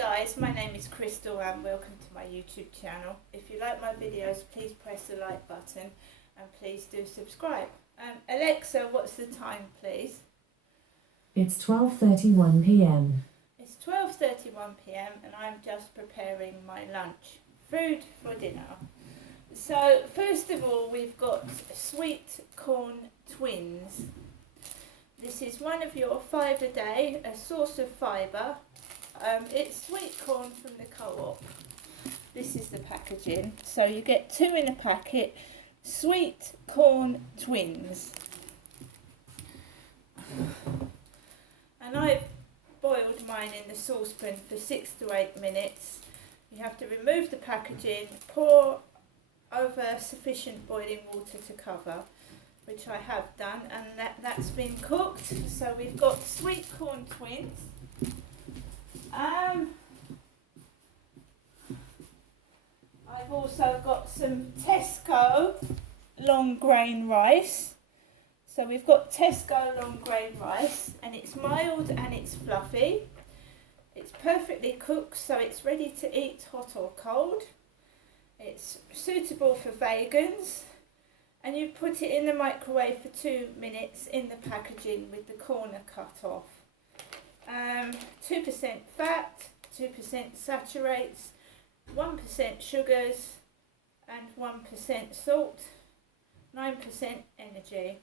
guys, my name is Crystal and welcome to my YouTube channel. If you like my videos, please press the like button and please do subscribe. Alexa, what's the time please? It's 12:31 p.m. It's 12:31 p.m. and I'm just preparing my lunch. Food for dinner. So first of all, we've got sweet corn twins. This is one of your 5 a day, a source of fibre. It's sweet corn from the co-op. This is the packaging. So you get 2 in a packet, sweet corn twins. And I've boiled mine in the saucepan for 6 to 8 minutes. You have to remove the packaging, pour over sufficient boiling water to cover, which I have done, and that's been cooked. So we've got sweet corn twins. I've also got some Tesco long grain rice. So we've got Tesco long grain rice, and it's mild and it's fluffy. It's perfectly cooked, so it's ready to eat hot or cold. It's suitable for vegans, and you put it in the microwave for 2 minutes in the packaging with the corner cut off. 2% fat, 2% saturates, 1% sugars and 1% salt, 9% energy.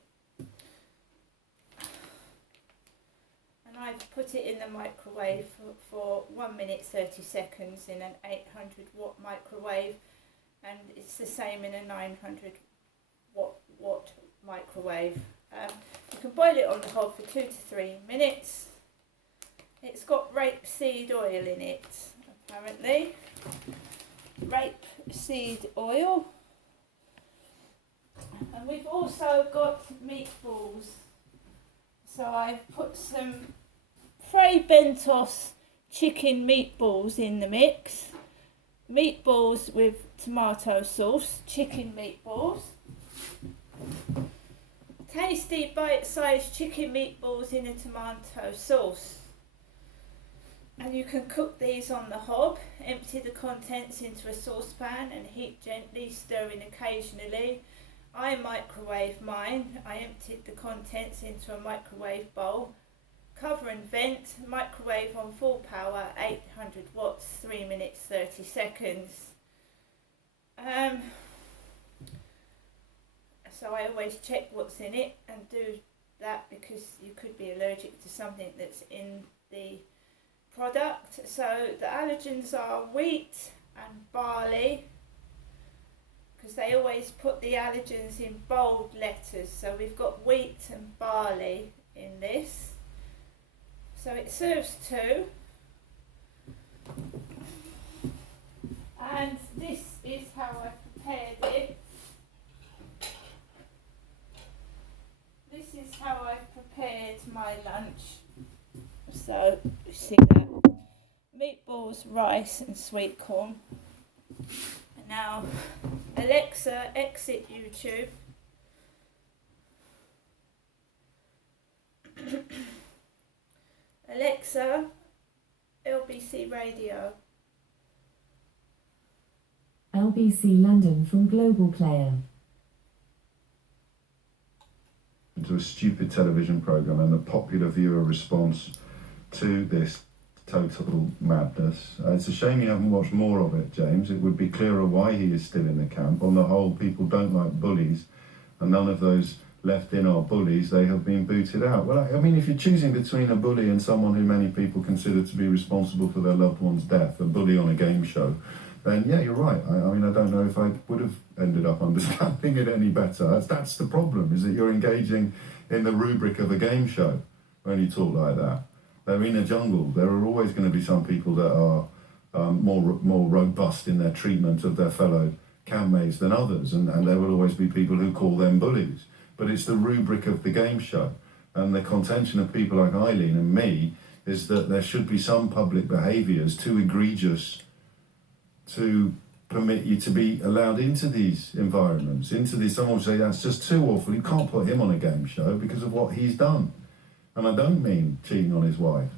And I've put it in the microwave for 1 minute 30 seconds in an 800 watt microwave, and it's the same in a 900 watt microwave. You can boil it on the hob for 2 to 3 minutes. It's got rapeseed oil in it, apparently. Rapeseed oil. And we've also got meatballs. So I've put some Fray Bentos chicken meatballs in the mix. Meatballs with tomato sauce, chicken meatballs. Tasty bite-sized chicken meatballs in a tomato sauce. And you can cook these on the hob. Empty the contents into a saucepan and heat gently, stirring occasionally. I microwave mine. I emptied the contents into a microwave bowl. Cover and vent. Microwave on full power, 800 watts, 3 minutes 30 seconds. So I always check what's in it and do that because you could be allergic to something that's in the product. So the allergens are wheat and barley, because they always put the allergens in bold letters. So we've got wheat and barley in this. So it serves 2. And this is how I prepared it. This is how I've prepared my lunch. So you see that, meatballs, rice and sweet corn. And now Alexa, exit YouTube. Alexa, LBC Radio. LBC London from Global Player. To a stupid television programme, and the popular viewer response to this total madness. It's a shame you haven't watched more of it, James. It would be clearer why he is still in the camp. On the whole, people don't like bullies, and none of those left in are bullies. They have been booted out. Well, I mean, if you're choosing between a bully and someone who many people consider to be responsible for their loved one's death, a bully on a game show, then yeah, you're right. I mean, I don't know if I would have ended up understanding it any better. That's the problem, is that you're engaging in the rubric of a game show when you talk like that. They're in a jungle. There are always going to be some people that are more robust in their treatment of their fellow campmates than others, and there will always be people who call them bullies. But it's the rubric of the game show, and the contention of people like Eileen and me is that there should be some public behaviours too egregious to permit you to be allowed into these environments, into these. Someone will say that's just too awful. You can't put him on a game show because of what he's done. And I don't mean cheating on his wife.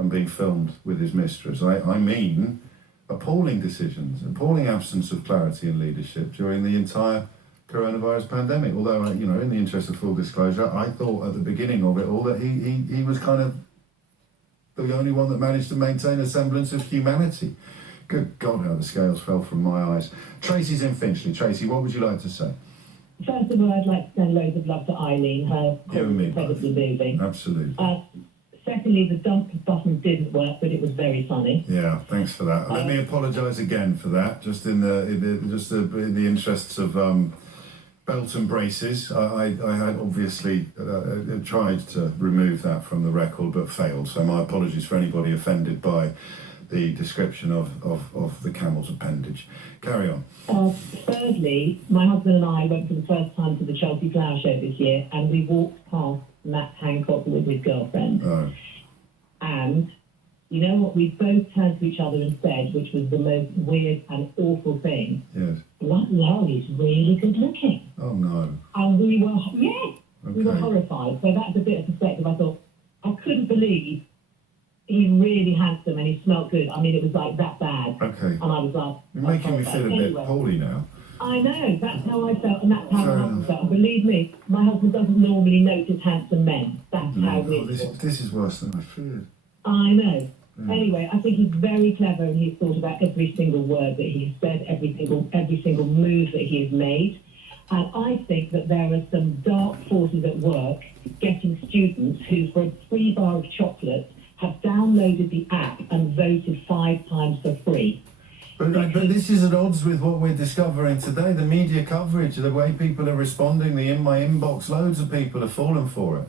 and being filmed with his mistress. I mean appalling decisions, appalling absence of clarity and leadership during the entire coronavirus pandemic. Although, in the interest of full disclosure, I thought at the beginning of it all that he was kind of the only one that managed to maintain a semblance of humanity. Good God, how the scales fell from my eyes. Tracy's in Finchley. Tracy, what would you like to say? First of all, I'd like to send loads of love to Eileen. Her call was incredibly moving. Absolutely. Secondly, the dump button didn't work, but it was very funny. Yeah, thanks for that. Let me apologise again for that. Just in the interests of belt and braces, I had obviously tried to remove that from the record, but failed. So my apologies for anybody offended by the description of the camel's appendage. Carry on. Thirdly, my husband and I went for the first time to the Chelsea Flower Show this year, and we walked past Matt Hancock with his girlfriend. Oh. And you know what? We both turned to each other and said, which was the most weird and awful thing. Yes. Bloody hell, he's really good looking. Oh no. And we were, we were Okay. horrified. So that's a bit of perspective. I thought, I couldn't believe he's really handsome and he smelled good. I mean, it was like that bad. Okay. And I was like, You're making me feel a bit poorly now. I know, that's how I felt, and that's how Fair my husband enough. felt. And believe me, my husband doesn't normally notice handsome men. That's how weird it was. This is worse than I feared. I know. Anyway, I think he's very clever, and he's thought about every single word that he's said, every single move that he has made. And I think that there are some dark forces at work getting students who, for a free bar of chocolate, have downloaded the app and voted 5 times for free. But this is at odds with what we're discovering today. The media coverage, the way people are responding, in my inbox, loads of people have fallen for it.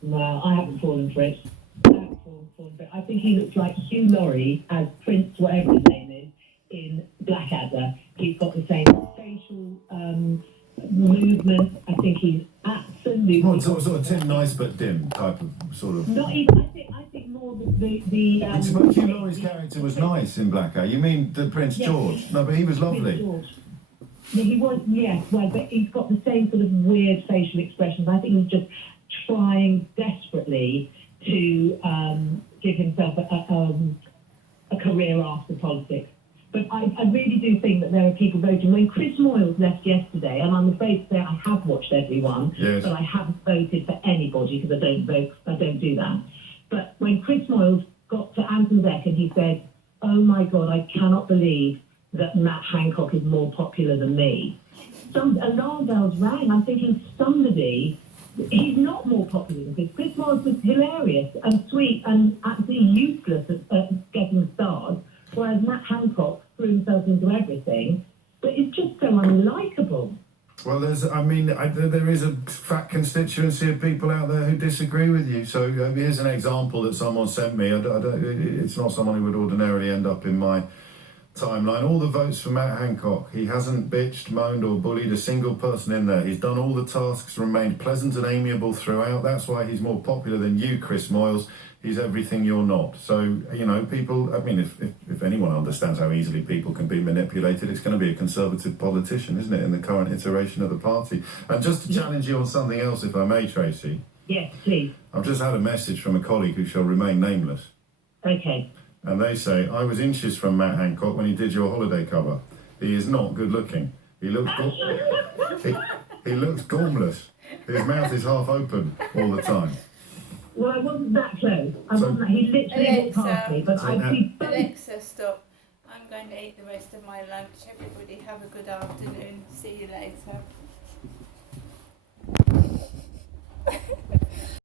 No, I haven't fallen for it. I haven't fallen for it. I think he looks like Hugh Laurie as Prince, whatever his name is, in Blackadder. He's got the same facial movement. I think he's absolutely... What, sort of Tim Nice but dim type of sort of... Not even... I think more the But Hugh Laurie's character was nice in Blackadder. You mean the Prince George? No, but he was lovely. Prince George. Yeah, he was, yes, well, but he's got the same sort of weird facial expressions. I think he's just trying desperately to give himself a career after politics. But I really do think that there are people voting. When Chris Moyles left yesterday, and I'm afraid to say I have watched everyone, Yes. but I haven't voted for anybody because I don't vote. I don't do that. But when Chris Moyles got to Anton's Eck and he said, "Oh my God, I cannot believe that Matt Hancock is more popular than me," some alarm bells rang. I'm thinking he's not more popular than Chris. Chris Moyles was hilarious and sweet and absolutely useless at getting stars, whereas Matt Hancock threw himself into everything, but it's just so unlikable. Well, there is a fat constituency of people out there who disagree with you. So here's an example that someone sent me. It's not someone who would ordinarily end up in my timeline. All the votes for Matt Hancock. He hasn't bitched, moaned or bullied a single person in there. He's done all the tasks, remained pleasant and amiable throughout. That's why he's more popular than you, Chris Moyles. He's everything you're not. So, people, if anyone understands how easily people can be manipulated, it's going to be a Conservative politician, isn't it, in the current iteration of the party? And just to challenge you on something else, if I may, Tracy. Yes, please. I've just had a message from a colleague who shall remain nameless. Okay. And they say, "I was inches from Matt Hancock when he did your holiday cover. He is not good looking. He looks he looks gormless. His mouth is half open all the time." Well, I wasn't that close. He literally walked past me, but I'd be both. Alexa, stop. I'm going to eat the rest of my lunch. Everybody have a good afternoon. See you later.